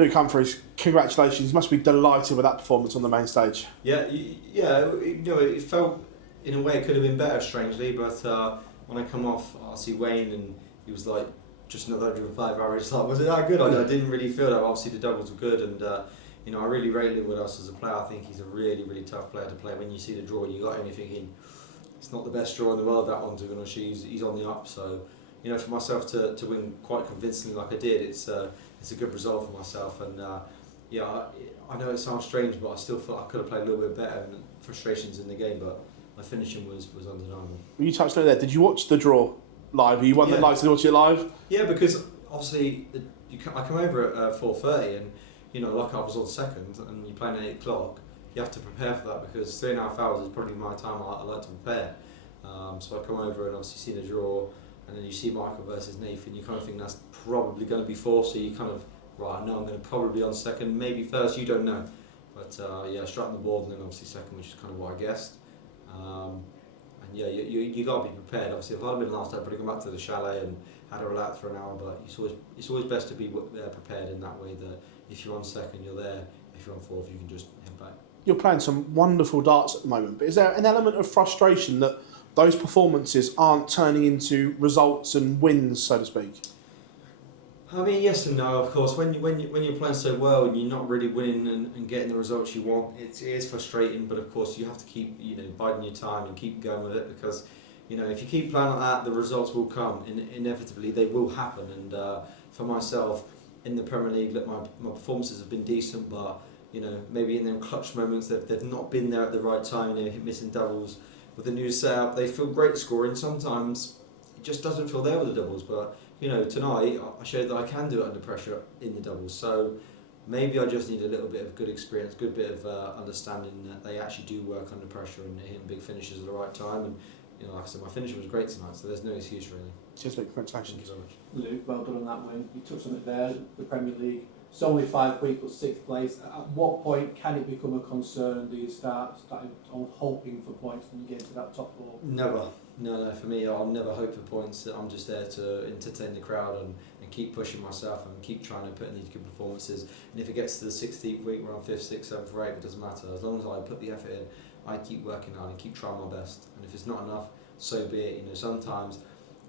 Luke Humphries, congratulations. You must be delighted with that performance on the main stage. Yeah, it felt in a way it could have been better, strangely, but when I come off, I see Wayne and he was like just another 105 average. Like, was it that good? I didn't really feel that. Obviously, the doubles were good, and I really rate him with us as a player. I think he's a really, really tough player to play. When you see the draw, you got him thinking it's not the best draw in the world. That one, to be honest, he's on the up. So, for myself to win quite convincingly like I did, it's a good result for myself. And I know it sounds strange, but I still felt I could have played a little bit better and frustrations in the game, but my finishing was undeniable. You touched on it there. Did you watch the draw live? Are you one that likes to watch it live? Yeah, because obviously I come over at 4:30 and like I was on second and you're playing at 8 o'clock, you have to prepare for that because 3.5 hours is probably my time I like to prepare. So I come over and obviously see the draw, and then you see Michael versus Nathan, you kind of think that's probably going to be fourth, so you kind of, right, I know I'm going to probably be on second, maybe first, you don't know. But straight on the board and then obviously second, which is kind of what I guessed. You got to be prepared. Obviously, if I'd have been last, I'd probably gone back to the chalet and had a relax for an hour. But it's always best to be prepared in that way. That if you're on second, you're there. If you're on fourth, you can just head back. You're playing some wonderful darts at the moment, but is there an element of frustration that those performances aren't turning into results and wins, so to speak? I mean, yes and no. Of course, when you're playing so well and you're not really winning and getting the results you want, it is frustrating. But of course, you have to keep biding your time and keep going with it, because if you keep playing like that, the results will come. Inevitably, they will happen. And for myself, in the Premier League, look, my performances have been decent, but maybe in them clutch moments they've not been there at the right time. Missing doubles with the new setup, they feel great scoring. Sometimes it just doesn't feel there with the doubles, but. Tonight I showed that I can do it under pressure in the doubles. So maybe I just need a little bit of good experience, good bit of understanding that they actually do work under pressure and hitting big finishes at the right time. And like I said, my finish was great tonight, so there's no excuse really. Cheers, Luke. Congratulations. Thank you so much. Luke, well done on that win. You touched on it there, the Premier League. It's only 5 weeks, but 6th place. At what point can it become a concern? Do you start on hoping for points when you get into that top 4? Never. No, for me, I'll never hope for points. I'm just there to entertain the crowd and keep pushing myself and keep trying to put in these good performances. And if it gets to the 16th week, we're on 5th, 6th, 7th, or 8th, it doesn't matter. As long as I put the effort in, I keep working hard and keep trying my best. And if it's not enough, so be it. Sometimes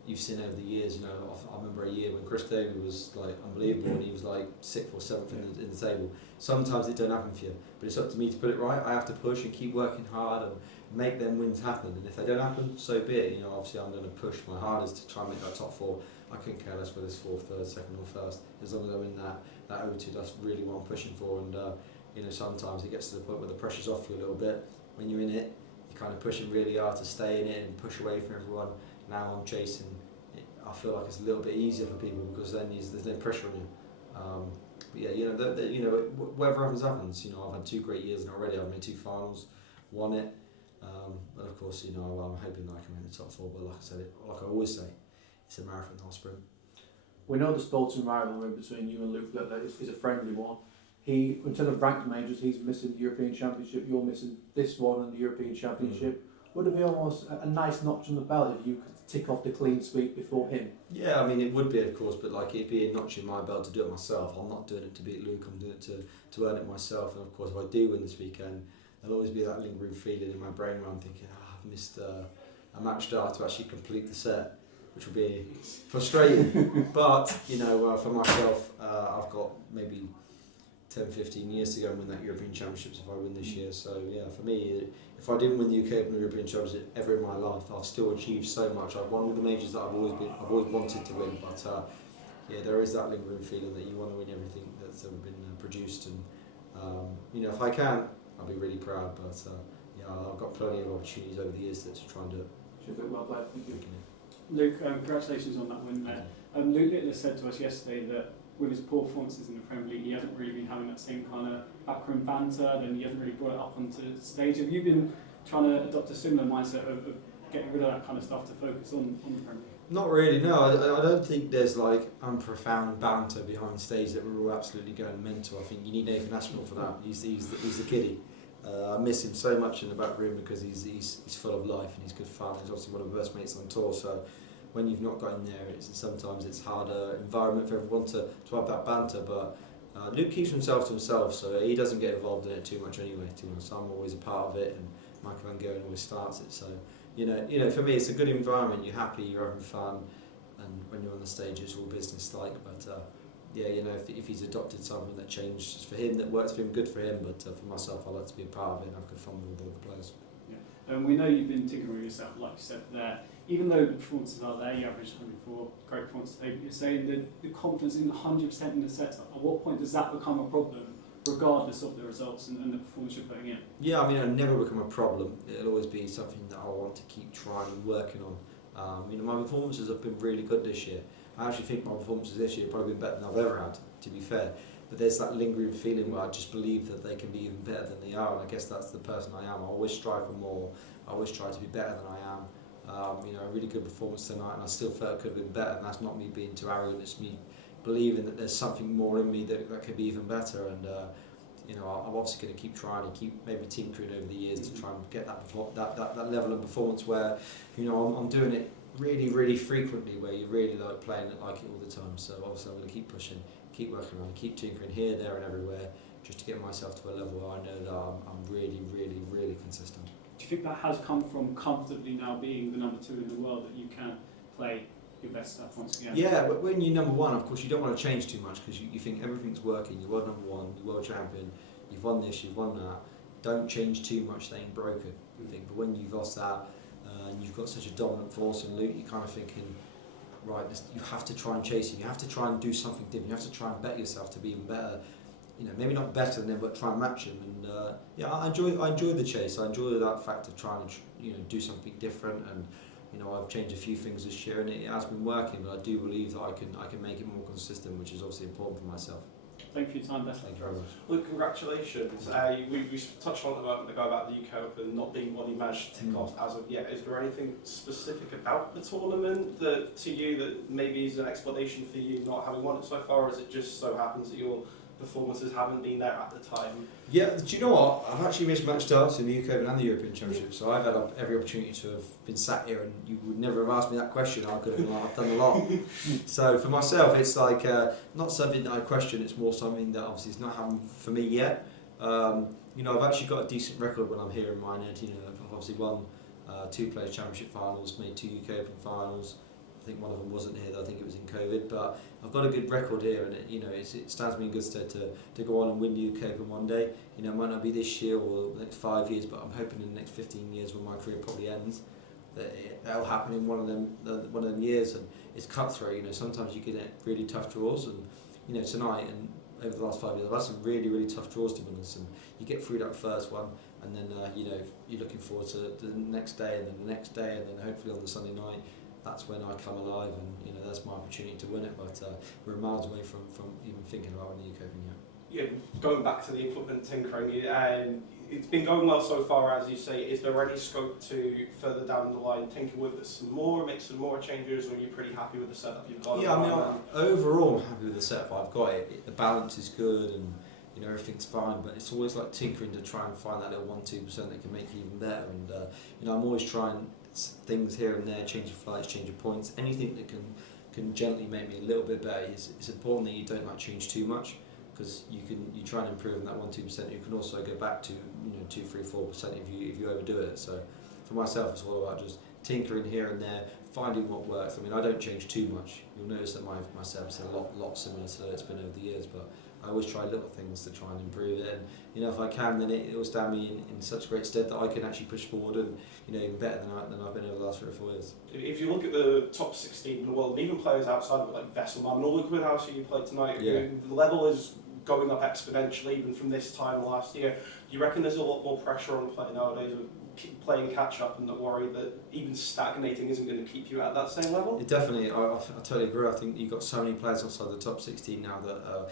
you've seen over the years, I remember a year when Chris Davey was like unbelievable and he was like 6th or 7th in the table. Sometimes it don't happen for you, but it's up to me to put it right. I have to push and keep working hard and make them wins happen. And if they don't happen, so be it. Obviously I'm going to push my hardest to try and make that top 4. I couldn't care less whether it's 4th, 3rd, 2nd or 1st. As long as I'm in that O2, that's really what I'm pushing for. And sometimes it gets to the point where the pressure's off you a little bit. When you're in it, you're kind of pushing really hard to stay in it and push away from everyone. Now I'm chasing. I feel like it's a little bit easier for people because then there's no pressure on you. But whatever happens. I've had 2 great years already. I've made 2 finals, won it. But of course, I'm hoping that I can make the top 4. But like I said, like I always say, it's a marathon, not a sprint. We know the sporting rivalry between you and Luke Littler is a friendly one. In terms of ranked majors, he's missing the European Championship. You're missing this one and the European Championship. Would it be almost a nice notch on the belt if you could tick off the clean sweep before him? Yeah, I mean it would be, of course, but it'd be a notch in my belt to do it myself. I'm not doing it to beat Luke. I'm doing it to earn it myself. And of course, if I do win this weekend, there'll always be that lingering feeling in my brain where I'm thinking, I've missed a match start to actually complete the set, which will be frustrating. But for myself, I've got maybe 10-15 years to go and win that European Championships if I win this year. So yeah, for me, if I didn't win the UK Open European Championship ever in my life, I've still achieved so much. I've won all the majors that I've always wanted to win. But there is that lingering feeling that you want to win everything that's ever been produced. And if I can, I'll be really proud. But I've got plenty of opportunities over the years to try and do it. Well played. Thank you. Luke, congratulations on that win there. Luke Littler said to us yesterday that with his poor performances in the Premier League, he hasn't really been having that same kind of backroom banter, and he hasn't really brought it up onto the stage. Have you been trying to adopt a similar mindset of getting rid of that kind of stuff to focus on the Premier League? Not really, no. I don't think there's unprofound banter behind stage that we're all absolutely going mental. I think you need Nathan Ashtonall for that. He's the kiddie. I miss him so much in the back room because he's full of life and he's good fun. He's obviously one of the best mates on tour. So when you've not got in there, sometimes it's harder environment for everyone to have that banter. But Luke keeps himself to himself, so he doesn't get involved in it too much anyway. To be honest, I'm always a part of it, and Michael Van Gogh always starts it. So for me, it's a good environment. You're happy, you're having fun, and when you're on the stage, it's all business-like. But if he's adopted something that changes for him, that works for him, good for him. But for myself, I like to be a part of it and have good fun with all the players. Yeah. We know you've been tinkering with yourself, like you said there. Even though the performances are there, you averaged 104, great performance today, but you're saying that the confidence in 100% in the setup. At what point does that become a problem, regardless of the results and the performance you're putting in? Yeah, I mean, it'll never become a problem. It'll always be something that I want to keep trying and working on. My performances have been really good this year. I actually think my performances this year have probably been better than I've ever had, to be fair. But there's that lingering feeling where I just believe that they can be even better than they are, and I guess that's the person I am. I always strive for more. I always try to be better than I am. A really good performance tonight, and I still felt it could have been better, and that's not me being too arrogant, it's me believing that there's something more in me that could be even better, and I'm obviously going to keep trying and keep maybe tinkering over the years to try and get that level of performance where I'm doing it really, really frequently, where you really like playing it like it all the time. So obviously I'm going to keep pushing, keep working on it, keep tinkering here, there and everywhere, just to get myself to a level where I know that I'm really, really, really consistent. Do you think that has come from comfortably now being the number 2 in the world, that you can play your best stuff once again? Yeah, but when you're number 1, of course, you don't want to change too much, because you think everything's working. You were number 1, you're world champion, you've won this, you've won that. Don't change too much, they ain't broken. I think. But when you've lost that, and you've got such a dominant force in Luke, you're kind of thinking, right, you have to try and chase him. You have to try and do something different. You have to try and bet yourself to be even better. Maybe not better than him, but try and match him. And I enjoy the chase. I enjoy that fact of trying to do something different. And I've changed a few things this year, and it has been working. But I do believe that I can make it more consistent, which is obviously important for myself. Thank you for your time. Best Thank you very much. Well, congratulations. We touched on about the UK Open not being one you managed to tick off as of yet. Is there anything specific about the tournament that to you that maybe is an explanation for you not having won it so far, or is it just so happens that your performances haven't been there at the time? Yeah, do you know what? I've actually missed match starts in the UK Open and the European Championship, so I've had every opportunity to have been sat here, and you would never have asked me that question. I could have been like, I've done a lot. So for myself, it's like not something that I question. It's more something that obviously is not happened for me yet. I've actually got a decent record when I'm here in Minehead. I've obviously won 2 Players Championship finals, made 2 UK Open finals. I think one of them wasn't here, though. I think it was in COVID, but I've got a good record here, and it stands me in good stead to go on and win the UK Open one day. It might not be this year or the next 5 years, but I'm hoping in the next 15 years, when my career probably ends, that'll happen in one of them years. And it's cutthroat. Sometimes you get really tough draws, and tonight and over the last 5 years, I've had some really, really tough draws to be honest. And you get through that first one, and then you're looking forward to the next day, and then the next day, and then hopefully on the Sunday night. That's when I come alive, and that's my opportunity to win it. But we're miles away from even thinking about winning the UK Open yet. Yeah, going back to the equipment tinkering, it's been going well so far, as you say. Is there any scope to further down the line tinker with it some more, make some more changes, or are you pretty happy with the setup you've got? Yeah, overall I'm happy with the setup I've got. The balance is good, and everything's fine. But it's always like tinkering to try and find that little 1-2% that can make it even better. And I'm always trying things here and there, change of flights, change of points, anything that can gently make me a little bit better. It's important that you don't change too much, because you try and improve on that 1-2%. You can also go back to 2-3-4% if you overdo it. So for myself, it's all about just tinkering here and there, finding what works. I don't don't change too much. You'll notice that my service is a lot similar to it's been over the years, but I always try little things to try and improve it, and if I can, then it will stand me in such great stead that I can actually push forward and even better than I've been over the last 3 or 4 years. If you look at the top 16 in the world, even players outside of it like Vesselman, Nordic Woodhouse, who you played tonight, yeah. The level is going up exponentially even from this time last year. Do you reckon there's a lot more pressure on playing nowadays of playing catch up, and not worry that even stagnating isn't going to keep you at that same level? Definitely, I totally agree. I think you've got so many players outside the top 16 now that are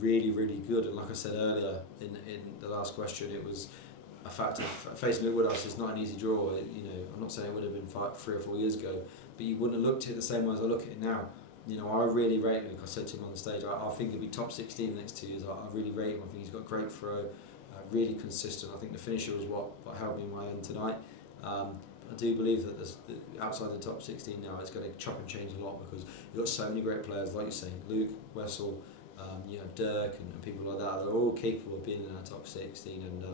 really, really good. And like I said earlier in the last question, it was a fact of facing Luke Woodhouse is not an easy draw. I'm not saying it would have been 3 or 4 years ago, but you wouldn't have looked at it the same way as I look at it now. I really rate Luke. I said to him on the stage, I think he'll be top 16 the next 2 years. I really rate him. I think he's got a great throw, really consistent. I think the finisher was what held me in my end tonight. I do believe that outside the top 16 now, it's going to chop and change a lot, because you've got so many great players, like you're saying, Luke, Wessel, Dirk and people like that. They're all capable of being in our top 16, and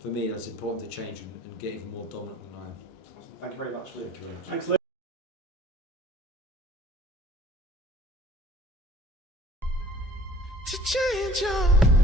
for me, that's important to change and get even more dominant than I am. Awesome. Thank you very much, Luke. Thank you very much. Thanks, Luke. To change your